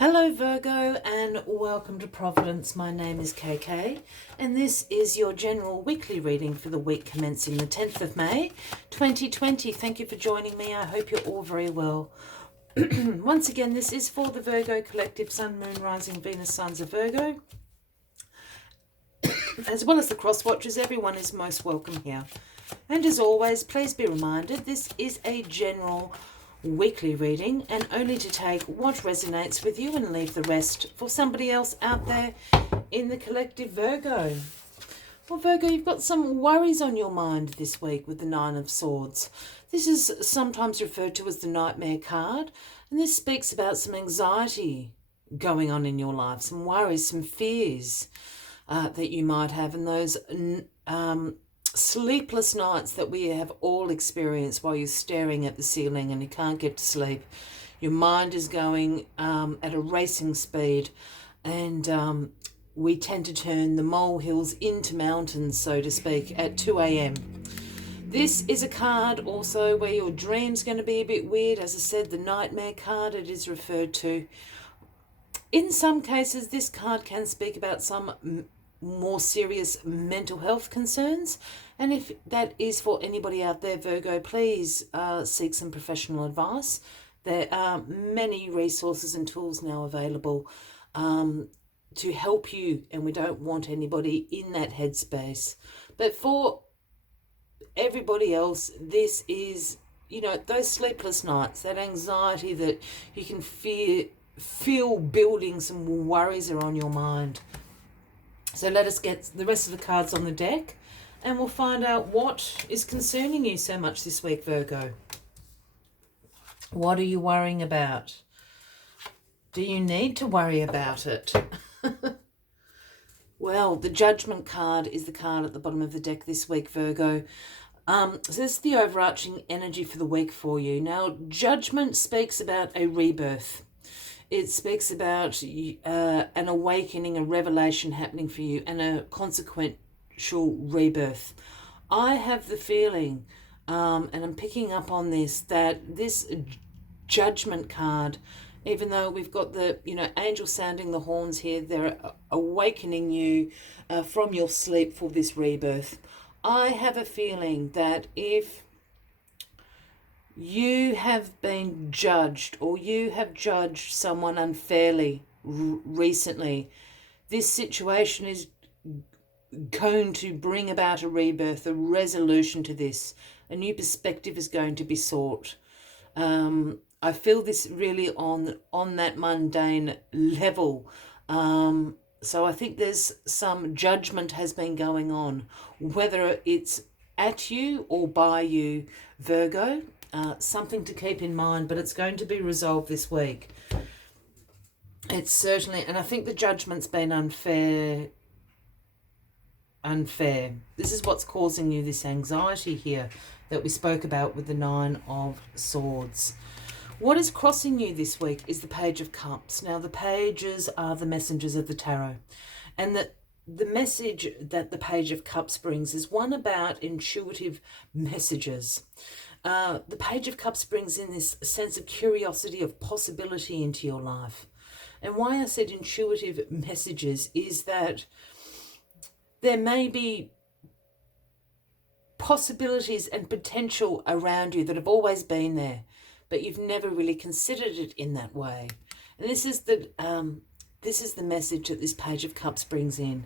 Hello Virgo and welcome to Providence. My name is KK and this is your general weekly reading for the week commencing the 10th of May 2020. Thank you for joining me. I hope you're all very well. Once again, this is for the Virgo collective, Sun, Moon, Rising, Venus, Signs of Virgo, as well as the cross watchers. Everyone is most welcome here. And as always, please be reminded this is a general weekly reading and only to take what resonates with you and leave the rest for somebody else out there in the collective Virgo. Well, Virgo, you've got some worries on your mind this week with the Nine of Swords. This is sometimes referred to as the Nightmare card, and this speaks about some anxiety going on in your life, some worries, some fears that you might have, and those sleepless nights that we have all experienced while you're staring at the ceiling and you can't get to sleep. Your mind is going at a racing speed, and we tend to turn the molehills into mountains, so to speak, at 2 a.m. This is a card also where your dream's going to be a bit weird. As I said, the Nightmare card, it is referred to. In some cases, this card can speak about some more serious mental health concerns, and if that is for anybody out there, Virgo, please seek some professional advice. There are many resources and tools now available to help you, and we don't want anybody in that headspace. But for everybody else, this is, those sleepless nights, that anxiety that you can feel building, some worries are on your mind. So let us get the rest of the cards on the deck and we'll find out what is concerning you so much this week, Virgo. What are you worrying about? Do you need to worry about it? Well, the Judgment card is the card at the bottom of the deck this week, Virgo. So this is the overarching energy for the week for you. Now, Judgment speaks about a rebirth. It speaks about an awakening, a revelation happening for you, and a consequential rebirth. I have the feeling, and I'm picking up on this, that this Judgment card, even though we've got the, angel sounding the horns here, they're awakening you from your sleep for this rebirth. I have a feeling that if you have been judged or you have judged someone unfairly recently, this situation is going to bring about a rebirth, a resolution to this. A new perspective is going to be sought. I feel this really on that mundane level. So I think there's some judgment has been going on, whether it's at you or by you, Virgo. Something to keep in mind, but it's going to be resolved this week. It's certainly, and I think the judgment's been unfair. This is what's causing you this anxiety here that we spoke about with the Nine of Swords. What is crossing you this week is the Page of Cups. Now, the pages are the messengers of the tarot, and the message that the Page of Cups brings is one about intuitive messages. The Page of Cups brings in this sense of curiosity, of possibility into your life. And why I said intuitive messages is that there may be possibilities and potential around you that have always been there, but you've never really considered it in that way. And this is the message that this Page of Cups brings in.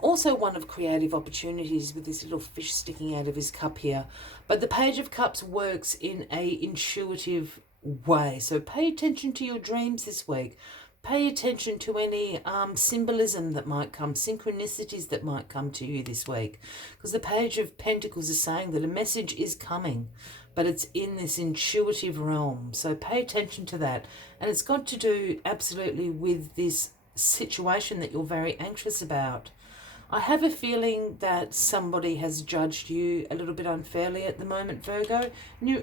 Also one of creative opportunities with this little fish sticking out of his cup here. But the Page of Cups works in a intuitive way. So pay attention to your dreams this week. Pay attention to any symbolism that might come, synchronicities that might come to you this week. Because the Page of Pentacles is saying that a message is coming, but it's in this intuitive realm. So pay attention to that. And it's got to do absolutely with this situation that you're very anxious about. I have a feeling that somebody has judged you a little bit unfairly at the moment, Virgo, and you're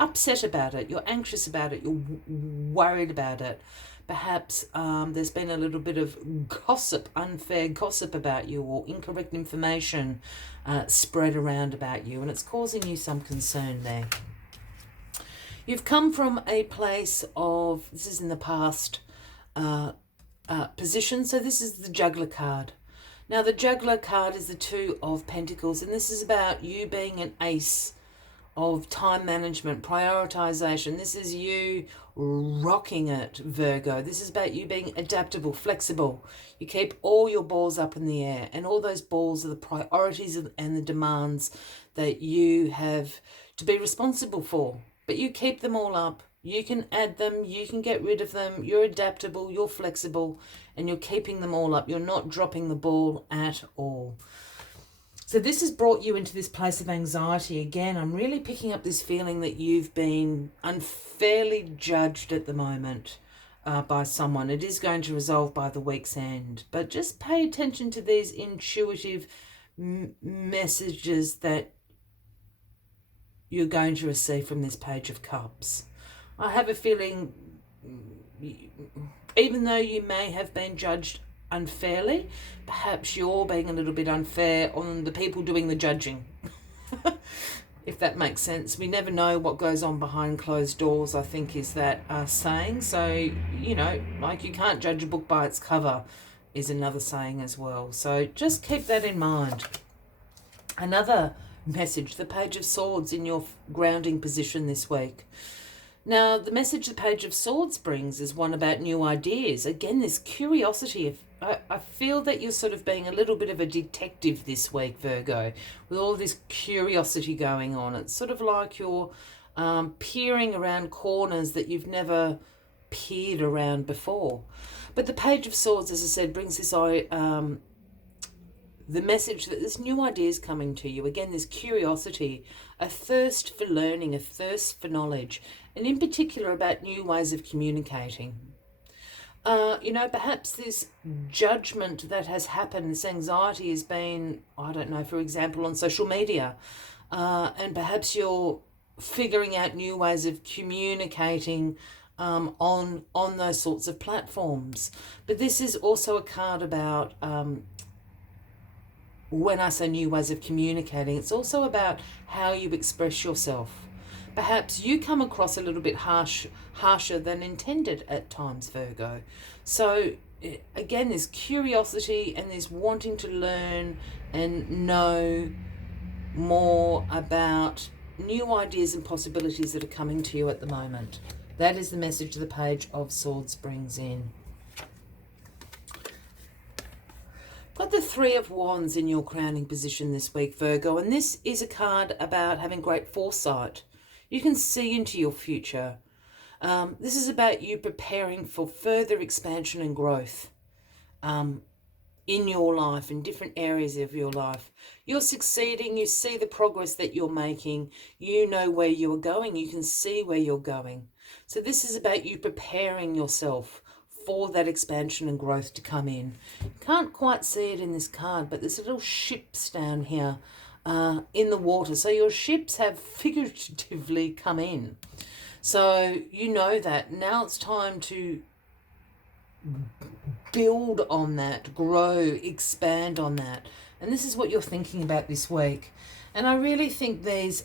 upset about it, you're anxious about it, you're worried about it. Perhaps there's been a little bit of gossip, unfair gossip about you, or incorrect information spread around about you, and it's causing you some concern there. You've come from a place of, this is in the past, position. So this is the Juggler card. Now the Juggler card is the Two of Pentacles, and this is about you being an ace of time management, prioritization. This is you rocking it, Virgo. This is about you being adaptable, flexible. You keep all your balls up in the air, and all those balls are the priorities and the demands that you have to be responsible for. But you keep them all up. You can add them, you can get rid of them. You're adaptable, you're flexible, and you're keeping them all up. You're not dropping the ball at all. So this has brought you into this place of anxiety. Again, I'm really picking up this feeling that you've been unfairly judged at the moment by someone. It is going to resolve by the week's end. But just pay attention to these intuitive messages that you're going to receive from this Page of Cups. I have a feeling, even though you may have been judged unfairly, perhaps you're being a little bit unfair on the people doing the judging. If that makes sense. We never know what goes on behind closed doors, I think is that saying. So, you know, like you can't judge a book by its cover is another saying as well. So just keep that in mind. Another message, the Page of Swords in your grounding position this week. Now, the message the Page of Swords brings is one about new ideas. Again, this curiosity. I feel that you're sort of being a little bit of a detective this week, Virgo, with all this curiosity going on. It's sort of like you're peering around corners that you've never peered around before. But the Page of Swords, as I said, brings this the message that there's new ideas coming to you. Again, there's curiosity, a thirst for learning, a thirst for knowledge, and in particular about new ways of communicating. You know, perhaps this judgment that has happened, this anxiety has been, I don't know, for example, on social media. And perhaps you're figuring out new ways of communicating on those sorts of platforms. But this is also a card about, when I say new ways of communicating, it's also about how you express yourself. Perhaps you come across a little bit harsher than intended at times, Virgo. So again, there's curiosity and there's wanting to learn and know more about new ideas and possibilities that are coming to you at the moment. That is the message the Page of Swords brings in. Got the Three of Wands in your crowning position this week, Virgo, and this is a card about having great foresight. You can see into your future. This is about you preparing for further expansion and growth in your life, in different areas of your life. You're succeeding. You see the progress that you're making. You know where you are going. You can see where you're going. So this is about you preparing yourself for that expansion and growth to come in. You can't quite see it in this card, but there's little ships down here in the water. So your ships have figuratively come in. So you know that. Now it's time to build on that, grow, expand on that. And this is what you're thinking about this week. And I really think these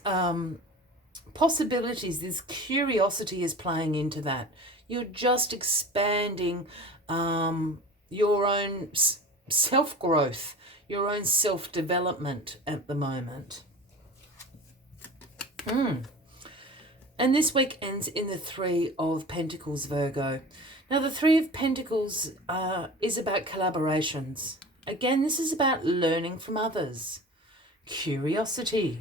possibilities, this curiosity is playing into that. You're just expanding your own self-growth, your own self-development at the moment. And this week ends in the Three of Pentacles, Virgo. Now, the Three of Pentacles is about collaborations. Again, this is about learning from others, curiosity,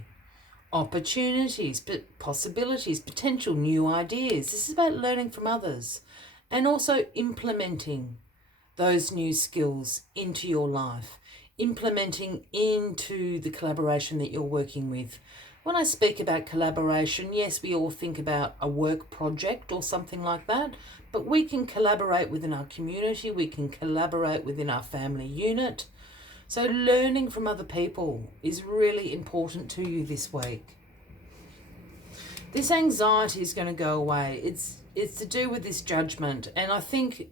opportunities, possibilities, potential new ideas. This is about learning from others and also implementing those new skills into your life, implementing into the collaboration that you're working with. When I speak about collaboration, yes, we all think about a work project or something like that, but we can collaborate within our community, we can collaborate within our family unit. So learning from other people is really important to you this week. This anxiety is going to go away. It's to do with this judgment, and I think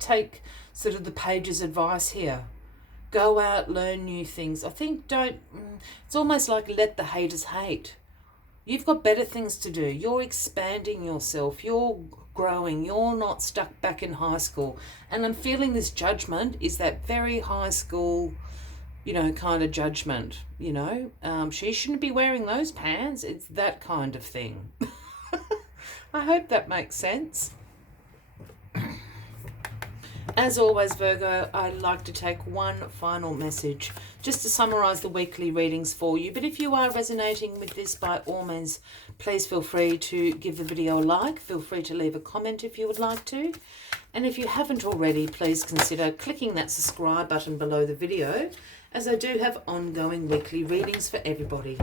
take sort of the Page's advice here. Go out, learn new things. I think it's almost like let the haters hate. You've got better things to do. You're expanding yourself. You're growing. You're not stuck back in high school. And I'm feeling this judgment is that very high school, kind of judgment, she shouldn't be wearing those pants. It's that kind of thing. I hope that makes sense. As always, Virgo, I'd like to take one final message just to summarize the weekly readings for you. But if you are resonating with this, by all means, please feel free to give the video a like. Feel free to leave a comment if you would like to. And if you haven't already, please consider clicking that subscribe button below the video, as I do have ongoing weekly readings for everybody.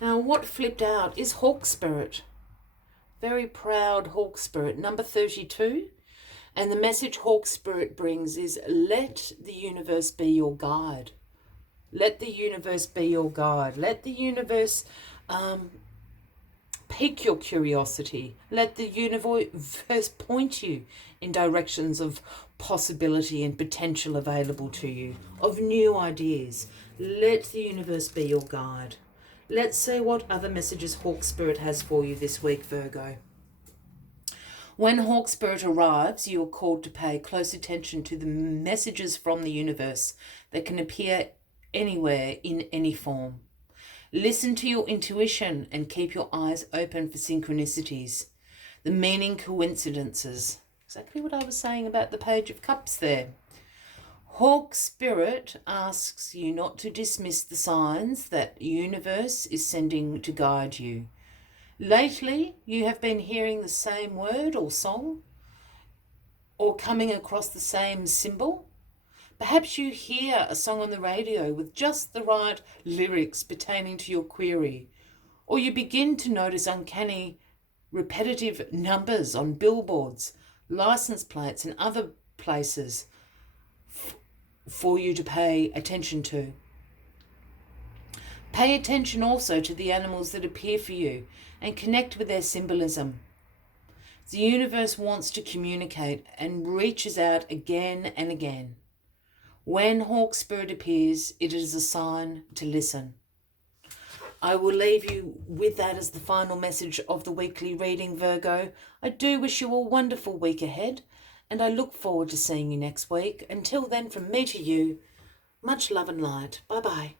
Now, what flipped out is Hawk Spirit. Very proud Hawk Spirit, number 32. And the message Hawk Spirit brings is, let the universe be your guide. Let the universe be your guide. Let the universe pique your curiosity. Let the universe point you in directions of possibility and potential available to you, of new ideas. Let the universe be your guide. Let's see what other messages Hawk Spirit has for you this week, Virgo. When Hawk Spirit arrives, you are called to pay close attention to the messages from the universe that can appear anywhere in any form. Listen to your intuition and keep your eyes open for synchronicities, the meaning coincidences. Exactly what I was saying about the Page of Cups there. Hawk Spirit asks you not to dismiss the signs that the universe is sending to guide you. Lately, you have been hearing the same word or song, or coming across the same symbol. Perhaps you hear a song on the radio with just the right lyrics pertaining to your query, or you begin to notice uncanny, repetitive numbers on billboards, license plates, and other places for you to pay attention to. Pay attention also to the animals that appear for you and connect with their symbolism. The universe wants to communicate and reaches out again and again. When Hawk Spirit appears, it is a sign to listen. I will leave you with that as the final message of the weekly reading, Virgo. I do wish you a wonderful week ahead, and I look forward to seeing you next week. Until then, from me to you, much love and light. Bye-bye.